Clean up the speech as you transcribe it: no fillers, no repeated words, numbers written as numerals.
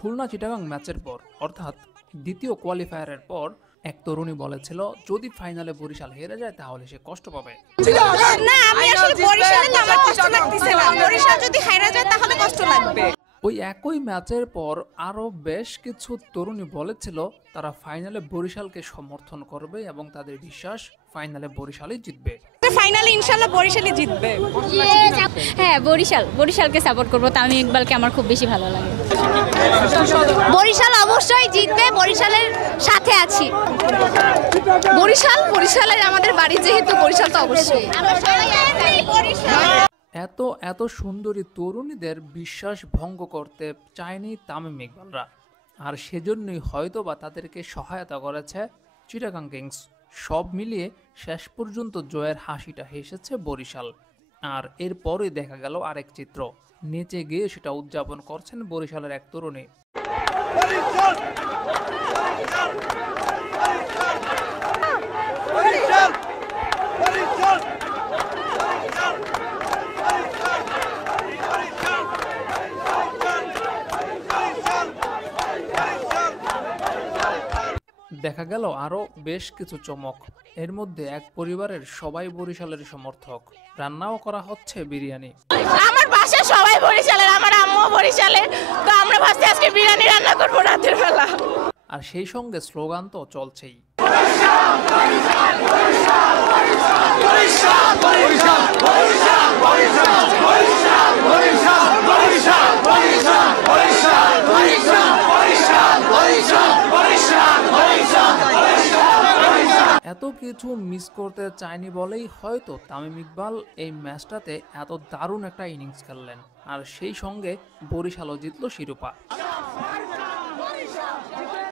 খুলনা চিটাগাং ম্যাচের পর অর্থাৎ দ্বিতীয় কোয়ালিফায়ারের পর এক তরুণী বলেছিল যদি ফাইনালে বরিশাল হেরে যায় তাহলে সে কষ্ট পাবে। না, আমি আসলে বরিশালে তো আমার কষ্ট লাগতেছে না। বরিশাল যদি হাইরা যায় তাহলে কষ্ট লাগবে। ওই একই ম্যাচের পর আরো বেশ কিছু তরুণী বলেছিল তারা ফাইনালে বরিশালকে সমর্থন করবে এবং তাদের বিশ্বাস ফাইনালে বরিশালই জিতবে। ফাইনালে ইনশাআল্লাহ বরিশালই জিতবে। হ্যাঁ, বরিশালকে সাপোর্ট করবো। তামিম ইকবালকে আমার খুব বেশি ভালো লাগে। বরিশাল অবশ্যই জিতবে, বরিশালের সাথে আছি। বরিশালের আমাদের বাড়ি, যেহেতু বরিশাল তো অবশ্যই। এত সুন্দরী তরুণীদের বিশ্বাস ভঙ্গ করতে চায়নি তামিম ইকবালরা, আর সেজন্যই হয়তোবা তাদেরকে সহায়তা করেছে চিটাগাং কিংস। সব মিলিয়ে শেষ পর্যন্ত জয়ের হাসিটা হেসেছে বরিশাল। আর এরপরই দেখা গেল আরেক চিত্র, নেচে গিয়ে সেটা উদযাপন করছেন বরিশালের এক তরুণী। দেখা গেল আরো বেশ কিছু চমক। এর মধ্যে এক পরিবারের সবাই বরিশালের সমর্থক, রান্নাও করা হচ্ছে বিরিয়ানি। আমার বাসা সবাই বরিশালের, আমার আম্মু বরিশালের, তো আমরা ভাবছি আজকে বিরিয়ানি রান্না করব রাতের বেলা। আর সেই সঙ্গে স্লোগান তো চলছেই। এত কিছু মিস করতে চায়নি বলেই হয়তো তামিম ইকবাল এই ম্যাচটাতে এত দারুণ একটা ইনিংস খেললেন, আর সেই সঙ্গে বরিশালও জিতল শিরোপা।